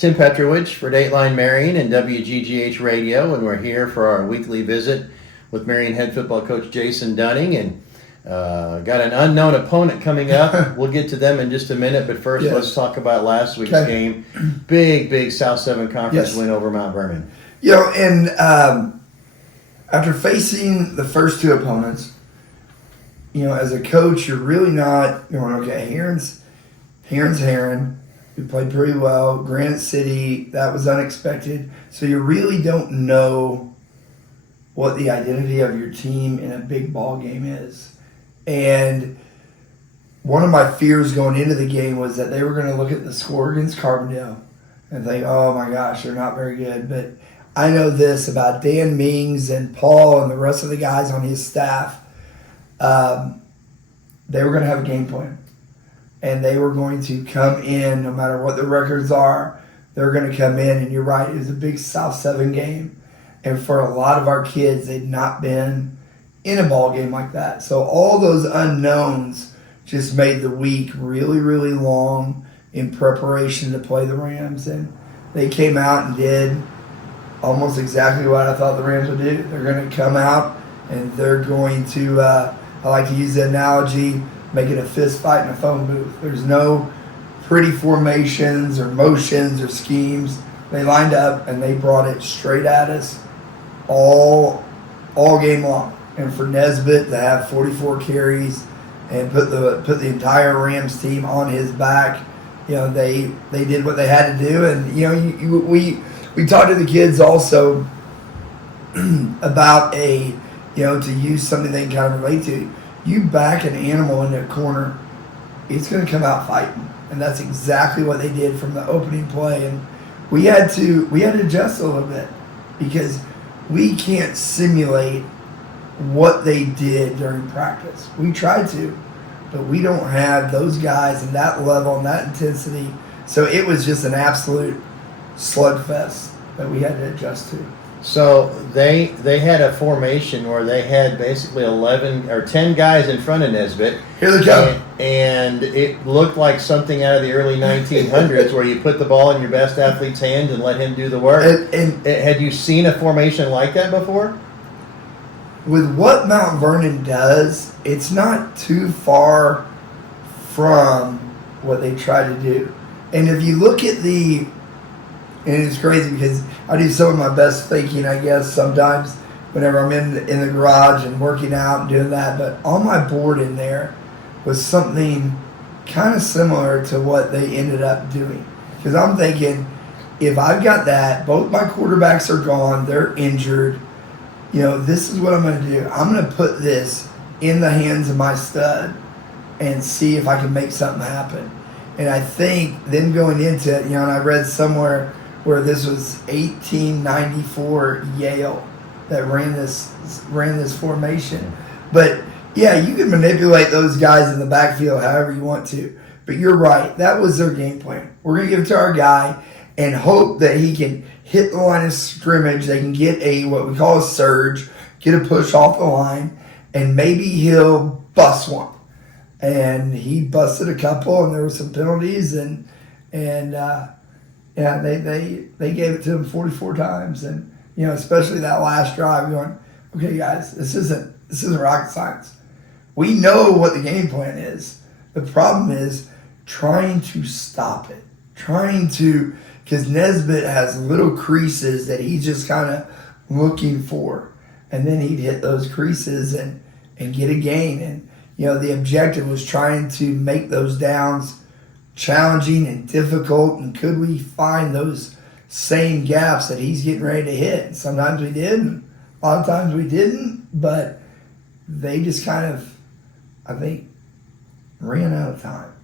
Tim Petrowich for Dateline Marion and WGGH Radio, and we're here for our weekly visit with Marion head football coach Jason Dunning, and got an unknown opponent coming up. We'll get to them in just a minute, but first let's talk about last week's game. Big South 7 Conference win over Mount Vernon. And after facing the first two opponents, as a coach, you're really not going, okay, Heron's Heron. We played pretty well. Granite City, that was unexpected. So you really don't know what the identity of your team in a big ball game is. And one of my fears going into the game was that they were going to look at the score against Carbondale and think, oh my gosh, they're not very good. But I know this about Dan Mings and Paul and the rest of the guys on his staff. They were going to have a game plan. And they were going to come in, no matter what the records are, they're going to come in. And you're right, it was a big South 7 game. And for a lot of our kids, they'd not been in a ball game like that. So all those unknowns just made the week really, really long in preparation to play the Rams. And they came out and did almost exactly what I thought the Rams would do. They're going to come out and they're going to, I like to use the analogy, make it a fist fight in a phone booth. There's no pretty formations or motions or schemes. They lined up and they brought it straight at us all game long. And for Nesbitt to have 44 carries and put the entire Rams team on his back, they did what they had to do. And we talked to the kids also about to use something they can kind of relate to. You back an animal in a corner, it's going to come out fighting. And that's exactly what they did from the opening play. And we had to adjust a little bit because we can't simulate what they did during practice. We tried to, but we don't have those guys and that level and that intensity. So it was just an absolute slugfest that we had to adjust to. So they had a formation where they had basically 11 or 10 guys in front of Nesbitt. Here they come. And it looked like something out of the early 1900s where you put the ball in your best athlete's hands and let him do the work. And had you seen a formation like that before? With what Mount Vernon does, it's not too far from what they try to do. And if you look at and it's crazy because I do some of my best thinking, I guess, sometimes whenever I'm in the garage and working out and doing that. But on my board in there was something kind of similar to what they ended up doing. Because I'm thinking, if I've got that, both my quarterbacks are gone, they're injured, this is what I'm going to do. I'm going to put this in the hands of my stud and see if I can make something happen. And I think them going into it, and I read somewhere where this was 1894 Yale that ran this formation. But yeah, you can manipulate those guys in the backfield however you want to. But you're right, that was their game plan. We're going to give it to our guy and hope that he can hit the line of scrimmage. They can get what we call a surge, get a push off the line, and maybe he'll bust one. And he busted a couple, and there were some penalties, and they gave it to him 44 times, and especially that last drive, going, okay, guys, this isn't rocket science. We know what the game plan is. The problem is trying to stop it, because Nesbitt has little creases that he's just kind of looking for, and then he'd hit those creases and get a gain, and the objective was trying to make those downs challenging and difficult, and could we find those same gaps that he's getting ready to hit? And sometimes we did, and a lot of times we didn't, but they just kind of, I think, ran out of time.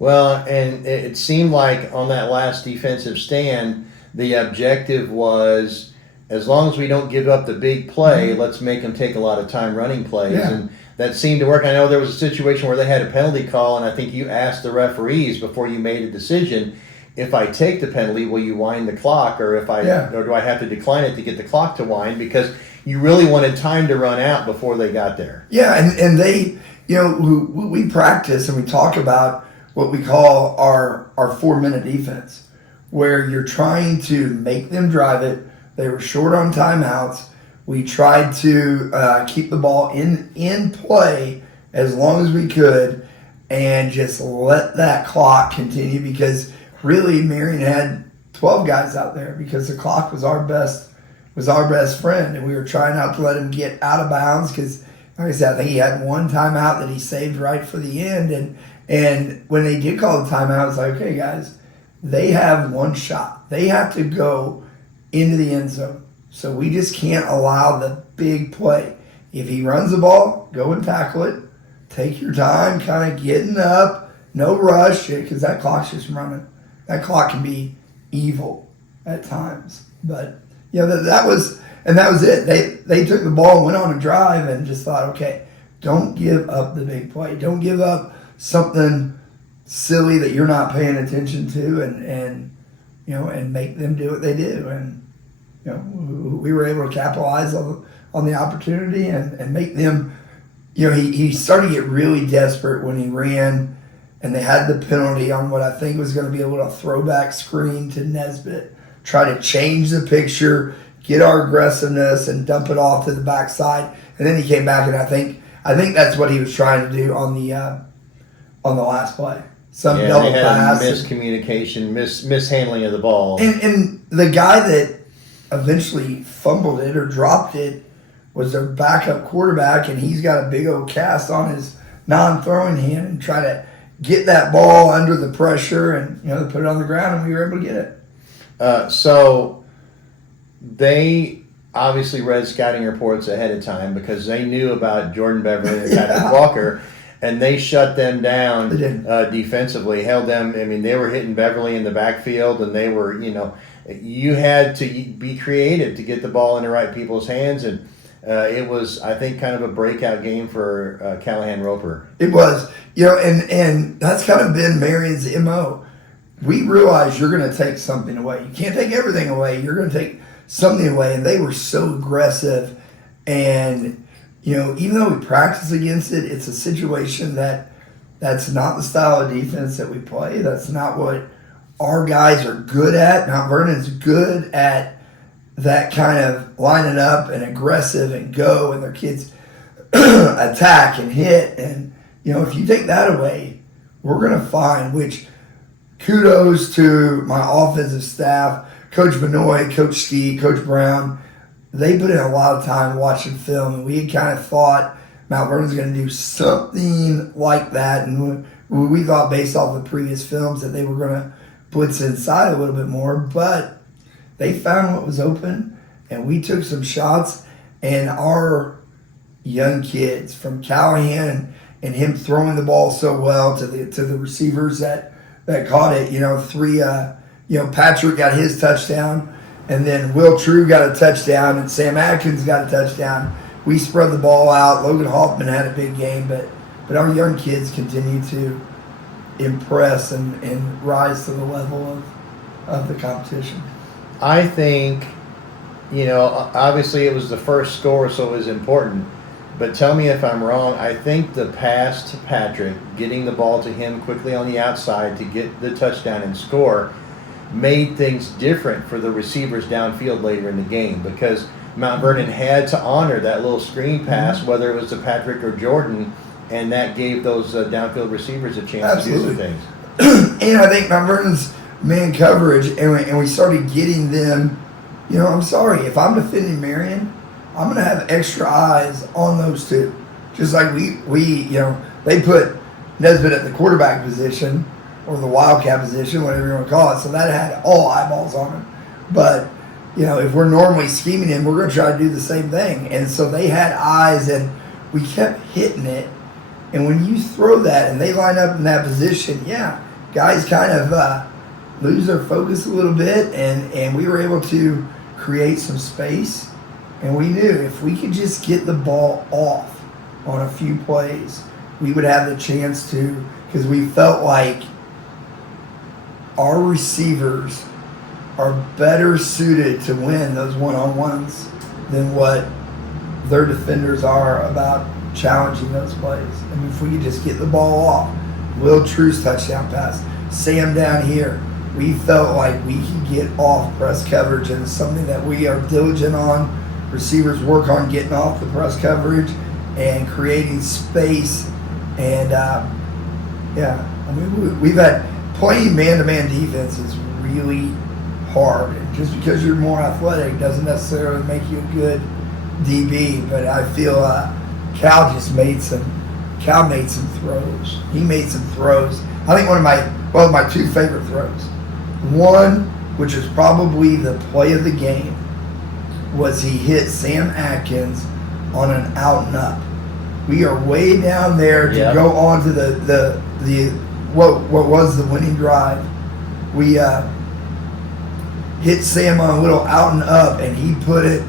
Well, and it seemed like on that last defensive stand, the objective was, as long as we don't give up the big play, let's make them take a lot of time running plays. Yeah. And that seemed to work. I know there was a situation where they had a penalty call, and I think you asked the referees before you made a decision, if I take the penalty, will you wind the clock, or or do I have to decline it to get the clock to wind? Because you really wanted time to run out before they got there. Yeah, and they, we practice and we talk about what we call our 4-minute defense, where you're trying to make them drive it. They were short on timeouts. We tried to keep the ball in play as long as we could and just let that clock continue, because really Marion had 12 guys out there because the clock was our best friend, and we were trying not to let him get out of bounds because, like I said, I think he had one timeout that he saved right for the end, and when they did call the timeout, it's like, okay, guys, they have one shot. They have to go into the end zone. So we just can't allow the big play. If he runs the ball, go and tackle it. Take your time, kind of getting up. No rush, because that clock's just running. That clock can be evil at times. But, that was it. They took the ball and went on a drive and just thought, okay, don't give up the big play. Don't give up something silly that you're not paying attention to, and make them do what they do. And we were able to capitalize on the opportunity and make them. He started to get really desperate when he ran, and they had the penalty on what I think was going to be able to throwback screen to Nesbitt, try to change the picture, get our aggressiveness, and dump it off to the backside. And then he came back, and I think that's what he was trying to do on the last play. Double pass, miscommunication, mishandling of the ball, and the guy that eventually fumbled it or dropped it was their backup quarterback, and he's got a big old cast on his non-throwing hand and try to get that ball under the pressure and put it on the ground, and we were able to get it. So they obviously read scouting reports ahead of time because they knew about Jordan Beverly and Patrick Walker, and they shut them down defensively, held them. I mean, they were hitting Beverly in the backfield, and they were, you had to be creative to get the ball in the right people's hands, and it was, I think, kind of a breakout game for Callahan Roper. It was, and that's kind of been Marion's MO. We realize you're going to take something away. You can't take everything away. You're going to take something away, and they were so aggressive. And even though we practice against it, it's a situation that's not the style of defense that we play. That's not what our guys are good at. Mount Vernon's good at that kind of lining up and aggressive and go, and their kids attack and hit. And, if you take that away, we're going to find, which kudos to my offensive staff, Coach Benoit, Coach Ski, Coach Brown. They put in a lot of time watching film, and we had kind of thought Mount Vernon's going to do something like that. And we thought, based off the previous films, that they were going to blitz inside a little bit more, but they found what was open, and we took some shots, and our young kids, from Callahan and him throwing the ball so well to the receivers that caught it, Patrick got his touchdown, and then Will True got a touchdown, and Sam Atkins got a touchdown. We spread the ball out. Logan Hoffman had a big game, but our young kids continue to impress and rise to the level of the competition. I think, obviously it was the first score, so it was important. But tell me if I'm wrong. I think the pass to Patrick, getting the ball to him quickly on the outside to get the touchdown and score, made things different for the receivers downfield later in the game, because Mount Vernon had to honor that little screen pass, whether it was to Patrick or Jordan, and that gave those downfield receivers a chance to do some things. And I think Mount Vernon's man coverage, and we started getting them, I'm sorry, if I'm defending Marion, I'm going to have extra eyes on those two. Just like we they put Nesbitt at the quarterback position, or the wildcat position, whatever you want to call it, so that had all eyeballs on him. But, if we're normally scheming him, we're going to try to do the same thing. And so they had eyes, and we kept hitting it. And when you throw that and they line up in that position, guys kind of lose their focus a little bit, and we were able to create some space. And we knew if we could just get the ball off on a few plays, we would have the chance to, because we felt like our receivers are better suited to win those one-on-ones than what their defenders are about challenging those plays. I mean, if we could just get the ball off, Will True's touchdown pass, Sam down here, we felt like we could get off press coverage, and it's something that we are diligent on. Receivers work on getting off the press coverage and creating space. And we've had playing man-to-man defense is really hard. And just because you're more athletic doesn't necessarily make you a good DB. But I feel Cal made some throws. He made some throws. I think one of my two favorite throws. One, which is probably the play of the game, was he hit Sam Atkins on an out and up. We are way down there to go on to the what was the winning drive. We hit Sam on a little out and up, and he put it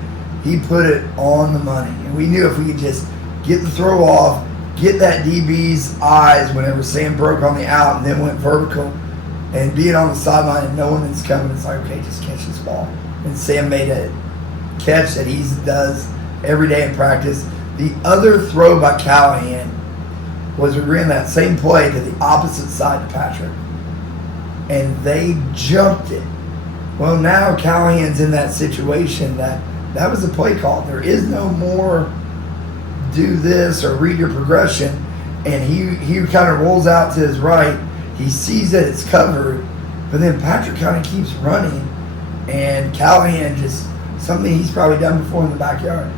on the money. And we knew if we could just get the throw off, get that DB's eyes whenever Sam broke on the out and then went vertical, and being on the sideline and knowing it's coming, it's like, okay, just catch this ball. And Sam made a catch that he does every day in practice. The other throw by Callahan was we ran that same play to the opposite side to Patrick, and they jumped it. Well, now Callahan's in that situation that was a play call. There is no more do this or read your progression, and he kind of rolls out to his right. He sees that it's covered, but then Patrick kind of keeps running, and Callahan just, something he's probably done before in the backyard,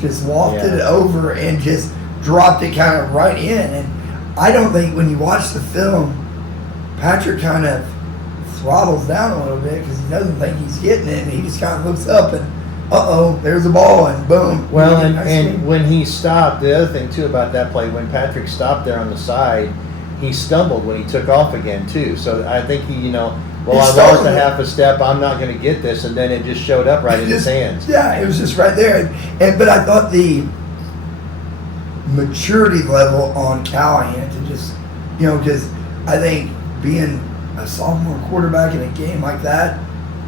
just lofted it over and just dropped it kind of right in. And I don't think when you watch the film, Patrick kind of throttles down a little bit because he doesn't think he's getting it, and he just kind of looks up and there's the ball, and boom. Well, and when he stopped, the other thing too about that play, when Patrick stopped there on the side, he stumbled when he took off again too. So I think he I lost a half a step, I'm not going to get this, and then it just showed up right in his hands. Yeah, it was just right there. But I thought the maturity level on Callahan to just, because I think being a sophomore quarterback in a game like that,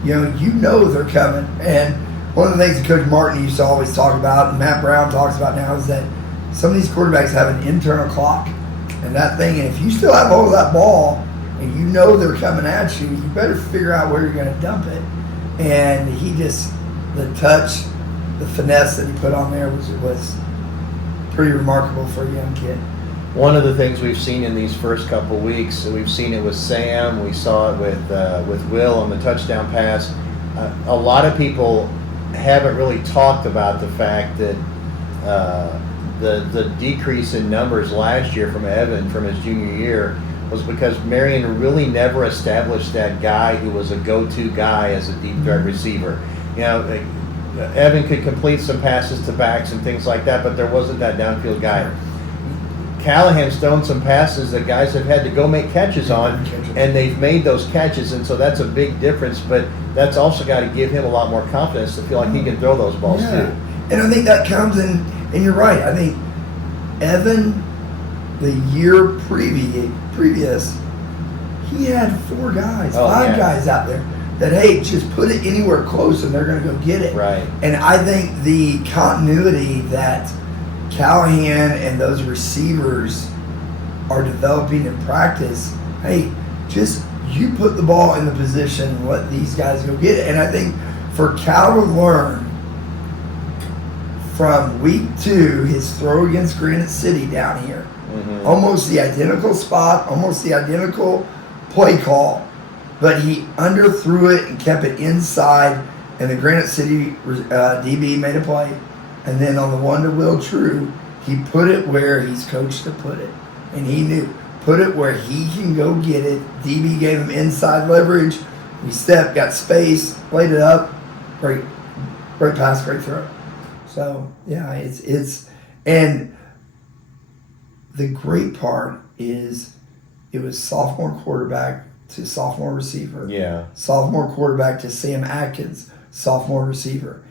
they're coming. And one of the things that Coach Martin used to always talk about, and Matt Brown talks about now, is that some of these quarterbacks have an internal clock. And that thing, and if you still have hold of that ball and they're coming at you, you better figure out where you're going to dump it. And he just, the touch, the finesse that he put on there was pretty remarkable for a young kid. One of the things we've seen in these first couple weeks, we've seen it with Sam, we saw it with Will on the touchdown pass. A lot of people haven't really talked about the fact that the decrease in numbers last year from Evan from his junior year was because Marion really never established that guy who was a go-to guy as a deep threat receiver. Evan could complete some passes to backs and things like that, but there wasn't that downfield guy. Callahan's thrown some passes that guys have had to go make catches on, and they've made those catches, and so that's a big difference, but that's also got to give him a lot more confidence to feel like he can throw those balls too. And I think that comes in, and you're right, I think Evan, the year previous, he had five guys out there that, hey, just put it anywhere close and they're going to go get it. Right. And I think the continuity that Callahan and those receivers are developing in practice, hey, just you put the ball in the position and let these guys go get it. And I think for Cal to learn from week 2, his throw against Granite City down here, almost the identical spot, almost the identical play call, but he underthrew it and kept it inside, and the Granite City DB made a play. And then on the one to Will True, he put it where he's coached to put it. And he knew, put it where he can go get it. DB gave him inside leverage. We stepped, got space, played it up. Great pass, great throw. So, yeah, it's and the great part is it was sophomore quarterback to sophomore receiver. Yeah. Sophomore quarterback to Sam Atkins, sophomore receiver.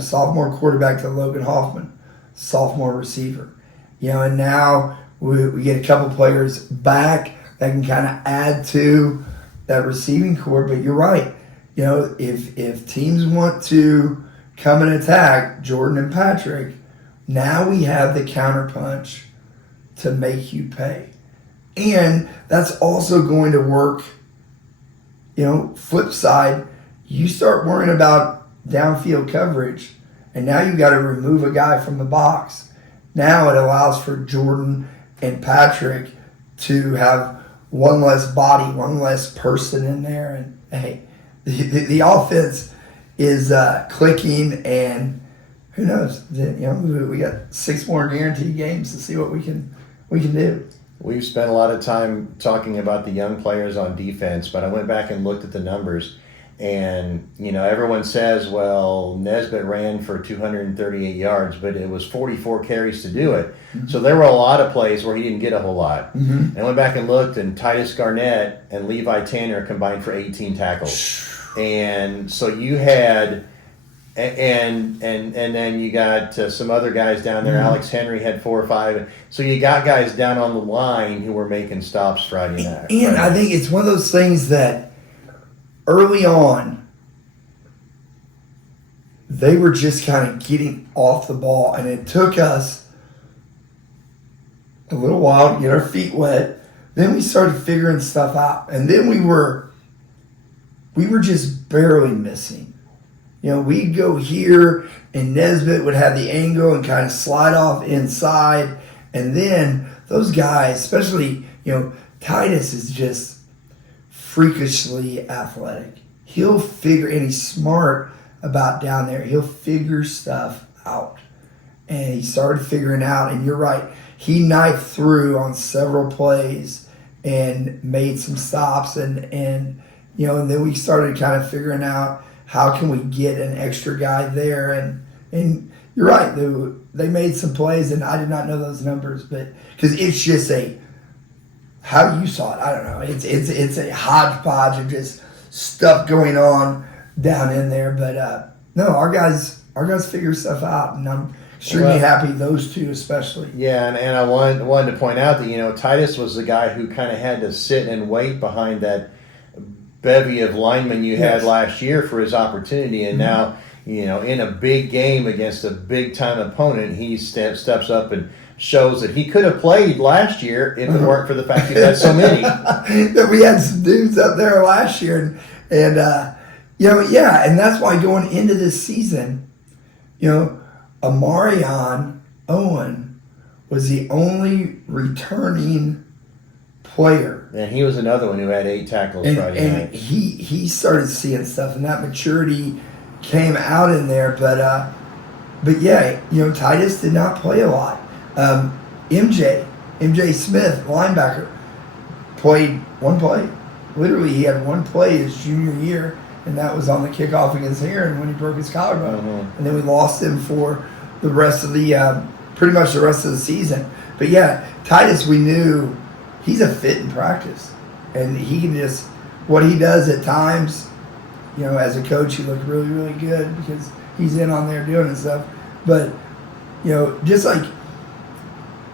Sophomore quarterback to Logan Hoffman, sophomore receiver. And now we get a couple players back that can kind of add to that receiving core. But you're right. If teams want to come and attack Jordan and Patrick, now we have the counterpunch to make you pay. And that's also going to work flip side, you start worrying about downfield coverage, and now you got to remove a guy from the box. Now it allows for Jordan and Patrick to have one less body, one less person in there, and hey, the offense is clicking, and who knows? We got 6 more guaranteed games to see what we can do. We've spent a lot of time talking about the young players on defense, but I went back and looked at the numbers, and everyone says, well, Nesbitt ran for 238 yards, but it was 44 carries to do it. Mm-hmm. So there were a lot of plays where he didn't get a whole lot. Mm-hmm. And I went back and looked, and Titus Garnett and Levi Tanner combined for 18 tackles. And so you had, and then you got some other guys down there. Mm-hmm. Alex Henry had 4 or 5. So you got guys down on the line who were making stops Friday night. And I think it's one of those things that early on, they were just kind of getting off the ball, and it took us a little while to get our feet wet. Then we started figuring stuff out, and then we were just barely missing. We'd go here, and Nesbitt would have the angle and kind of slide off inside. And then those guys, especially, Titus is just freakishly athletic. He'll figure, and he's smart about down there. He'll figure stuff out. And he started figuring out, and you're right, he knifed through on several plays and made some stops, and then we started kind of figuring out how can we get an extra guy there, and you're right, they made some plays, and I did not know those numbers, but because it's just how you saw it, I don't know, it's a hodgepodge of just stuff going on down in there, but no, our guys figure stuff out, and I'm extremely happy, those two especially. Yeah, and I wanted to point out that Titus was the guy who kind of had to sit and wait behind that bevy of linemen you had last year for his opportunity, and now in a big game against a big time opponent, he steps up and shows that he could have played last year if it weren't for the fact he had so many. That we had some dudes up there last year, and and that's why going into this season, a Marion Owen was the only returning player. And he was another one who had 8 tackles Friday night. And he started seeing stuff, and that maturity came out in there. But yeah, Titus did not play a lot. MJ Smith, linebacker, played one play. Literally, he had one play his junior year, and that was on the kickoff against Heron when he broke his collarbone. Mm-hmm. And then we lost him for the rest of the pretty much the rest of the season. But yeah, Titus, we knew he's a fit in practice, and he can just what he does at times. As a coach, he looked really, really good because he's in on there doing his stuff. But just like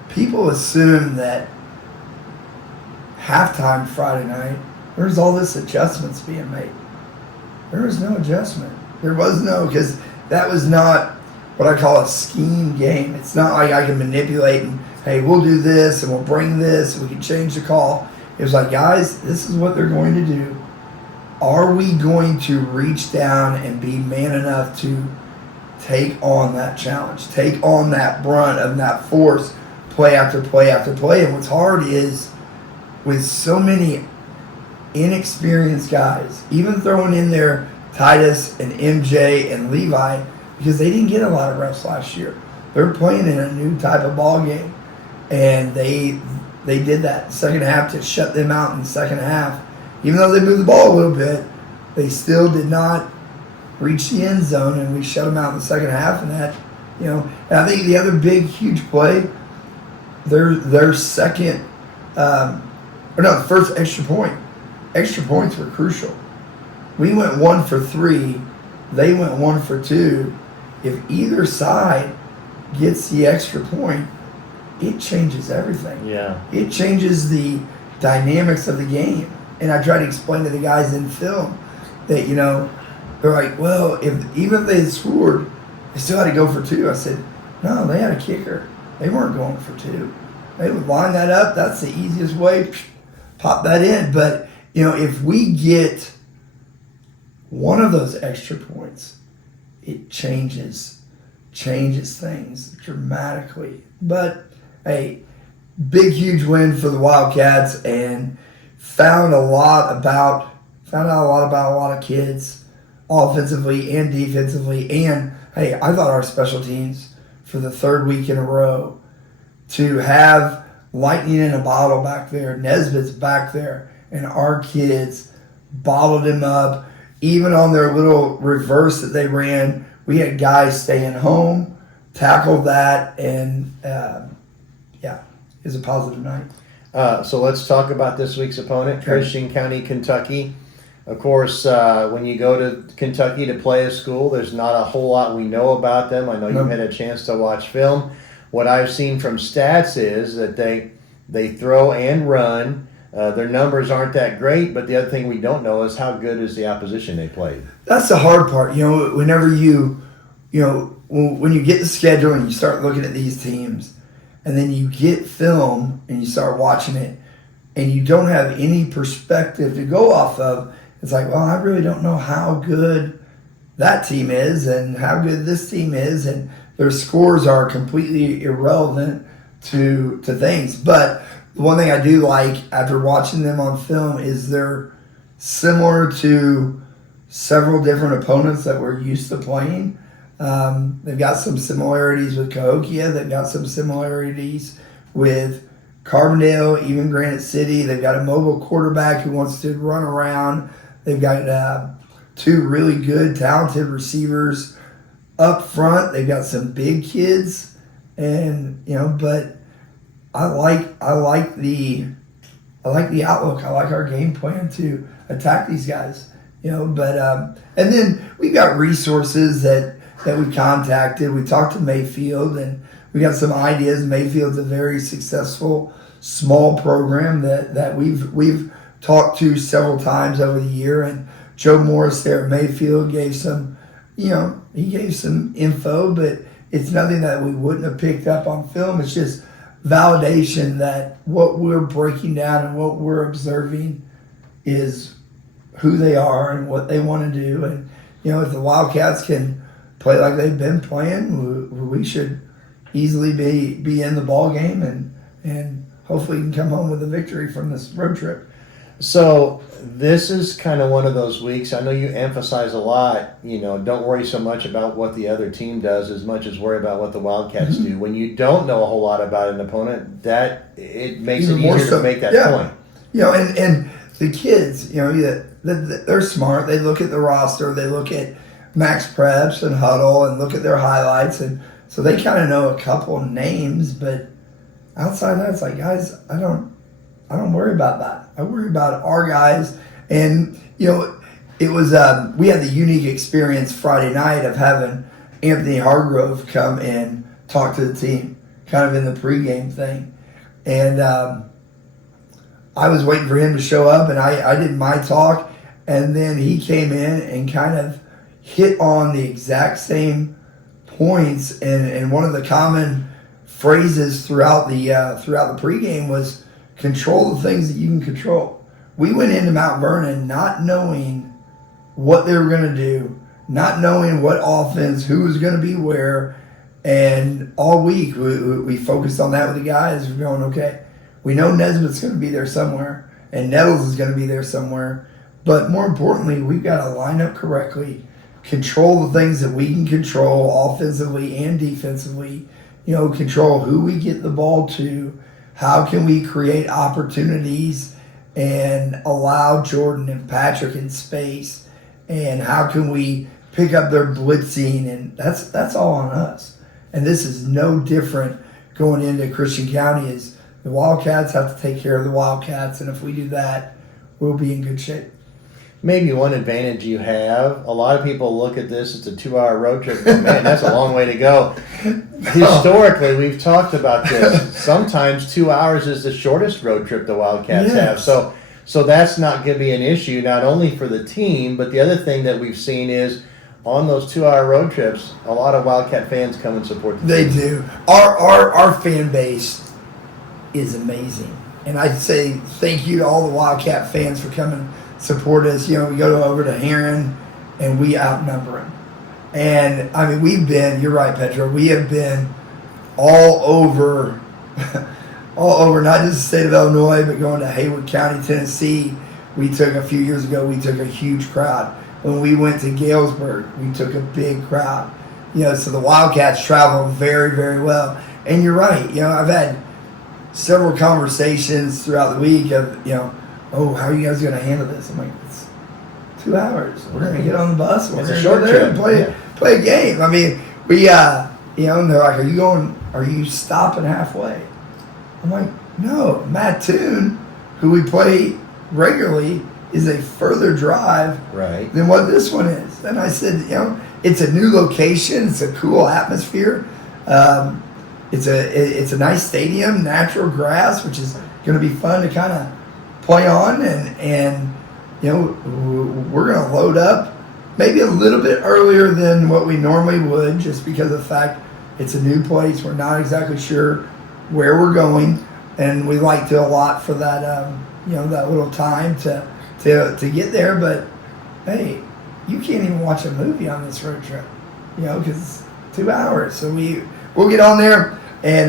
people assume that halftime Friday night, there's all this adjustments being made. There was no adjustment. There was no, because that was not what I call a scheme game. It's not like I can manipulate and, hey, we'll do this and we'll bring this and we can change the call. It was like, guys, this is what they're going to do. Are we going to reach down and be man enough to take on that challenge, take on that brunt of that force, play after play after play? And what's hard is with so many inexperienced guys, even throwing in there Titus and MJ and Levi, because they didn't get a lot of reps last year. They're playing in a new type of ball game, and they did that second half to shut them out in the second half. Even though they moved the ball a little bit, they still did not reach the end zone, and we shut them out in the second half. And that, and I think the other big, huge play, their second, the first extra point. Extra points were crucial. We went 1 for 3. They went 1 for 2. If either side gets the extra point, it changes everything. Yeah. It changes the dynamics of the game. And I try to explain to the guys in film that, they're like, well, even if they had scored, they still had to go for 2. I said, no, they had a kicker. They weren't going for 2. They would line that up. That's the easiest way. Pop that in. But, if we get one of those extra points, it changes things dramatically. But hey, big huge win for the Wildcats, and found out a lot about a lot of kids offensively and defensively. And hey, I thought our special teams for the third week in a row, to have lightning in a bottle back there, Nesbitt's back there, and our kids bottled him up. Even on their little reverse that they ran, we had guys staying home, tackled that, and it was a positive night. So let's talk about this week's opponent, Christian County, Kentucky. Of course, when you go to Kentucky to play a school, there's not a whole lot we know about them. I know you've had a chance to watch film. What I've seen from stats is that they throw and run. Their numbers aren't that great, but the other thing we don't know is how good is the opposition they played. That's the hard part. Whenever when you get the schedule and you start looking at these teams, and then you get film and you start watching it, and you don't have any perspective to go off of, it's like, well, I really don't know how good that team is and how good this team is, and their scores are completely irrelevant to things. But the one thing I do like after watching them on film is they're similar to several different opponents that we're used to playing. They've got some similarities with Cahokia. They've got some similarities with Carbondale, even Granite City. They've got a mobile quarterback who wants to run around. They've got two really good, talented receivers up front. They've got some big kids, and but I like the outlook. I like our game plan to attack these guys. But and then we've got resources that we contacted. We talked to Mayfield, and we got some ideas. Mayfield's a very successful small program that we've talked to several times over the year. And Joe Morris there at Mayfield gave some, he gave some info, but it's nothing that we wouldn't have picked up on film. It's just validation that what we're breaking down and what we're observing is who they are and what they want to do. And, if the Wildcats can play like they've been playing, we should easily be in the ball game and hopefully can come home with a victory from this road trip. So this is kind of one of those weeks. I know you emphasize a lot, don't worry so much about what the other team does as much as worry about what the Wildcats do. When you don't know a whole lot about an opponent, that it makes it easier to make that point. And the kids, they're smart. They look at the roster. They look at Max Preps and Huddle and look at their highlights. And so they kind of know a couple names, but outside that, it's like, guys, I don't worry about that. I worry about our guys. And, it was, we had the unique experience Friday night of having Anthony Hargrove come and talk to the team, kind of in the pregame thing. And I was waiting for him to show up, and I did my talk, and then he came in and kind of hit on the exact same points. And one of the common phrases throughout the pregame was, control the things that you can control. We went into Mount Vernon not knowing what they were going to do, not knowing what offense, who was going to be where, and all week we focused on that with the guys. We're going, okay, we know Nesbitt's going to be there somewhere, and Nettles is going to be there somewhere, but more importantly, we've got to line up correctly, control the things that we can control offensively and defensively, control who we get the ball to. How can we create opportunities and allow Jordan and Patrick in space? And how can we pick up their blitzing? And that's all on us. And this is no different going into Christian County. Is the Wildcats have to take care of the Wildcats, and if we do that, we'll be in good shape. Maybe one advantage you have, a lot of people look at this as a 2-hour road trip. Man, that's a long way to go. Historically, we've talked about this. Sometimes 2 hours is the shortest road trip the Wildcats have. So that's not going to be an issue, not only for the team, but the other thing that we've seen is on those 2-hour road trips, a lot of Wildcat fans come and support the team. They do. Our fan base is amazing. And I'd say thank you to all the Wildcat fans for coming support us. We go over to Heron and we outnumber them. And I mean, you're right, Petro, we have been all over, not just the state of Illinois, but going to Haywood County, Tennessee. A few years ago, we took a huge crowd. When we went to Galesburg, we took a big crowd. So the Wildcats travel very, very well. And you're right. I've had several conversations throughout the week of, oh, how are you guys going to handle this? I'm like, it's 2 hours. We're going to get on the bus. We're going to go there and play a game. I mean, and they're like, are you stopping halfway? I'm like, no. Mattoon, who we play regularly, is a further drive than what this one is. And I said, it's a new location. It's a cool atmosphere. It's a nice stadium, natural grass, which is going to be fun to kind of play on. And we're going to load up maybe a little bit earlier than what we normally would, just because of the fact it's a new place. We're not exactly sure where we're going, and we like to allot for that that little time to get there. But hey, you can't even watch a movie on this road trip, because it's 2 hours. So we'll get on there, and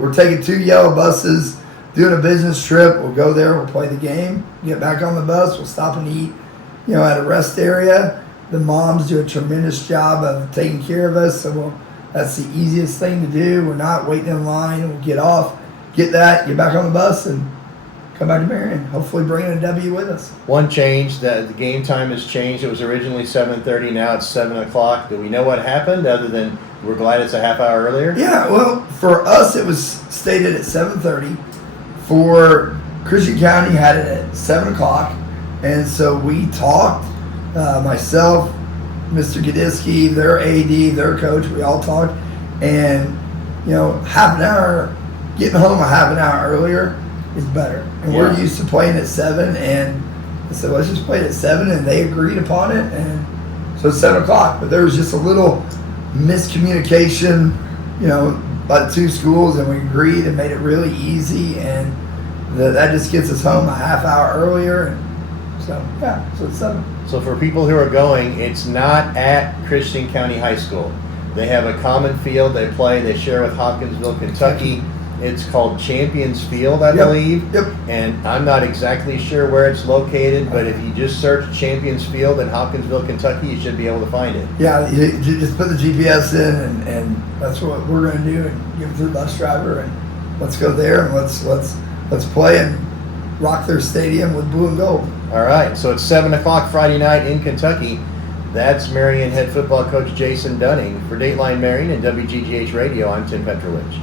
we're taking 2 yellow buses, doing a business trip. We'll go there, we'll play the game, get back on the bus, we'll stop and eat, at a rest area. The moms do a tremendous job of taking care of us, so that's the easiest thing to do. We're not waiting in line. We'll get off, get back on the bus, and come back to Marion. Hopefully bringing a W with us. One change, that the game time has changed. It was originally 7:30. Now it's 7 o'clock. Do we know what happened other than we're glad it's a half hour earlier? Yeah, well, for us it was stated at 7:30. For Christian County had it at 7 o'clock. And so we talked, myself, Mr. Gadiski, their AD, their coach, we all talked. And, half an hour, getting home a half an hour earlier is better. And we're used to playing at 7, and I said, let's just play it at 7, and they agreed upon it, and so it's 7 o'clock. But there was just a little miscommunication, by the 2 schools, and we agreed and made it really easy, and that just gets us home a half hour earlier, and so it's 7. So for people who are going, it's not at Christian County High School. They have a common field they share with Hopkinsville, Kentucky. It's called Champions Field, I believe. Yep. And I'm not exactly sure where it's located, but if you just search Champions Field in Hopkinsville, Kentucky, you should be able to find it. Yeah, you just put the GPS in, and that's what we're going to do, and give it to the bus driver, and let's go there, and let's play and rock their stadium with blue and gold. All right, so it's 7 o'clock Friday night in Kentucky. That's Marion head football coach Jason Dunning. For Dateline Marion and WGGH Radio, I'm Tim Petrowich.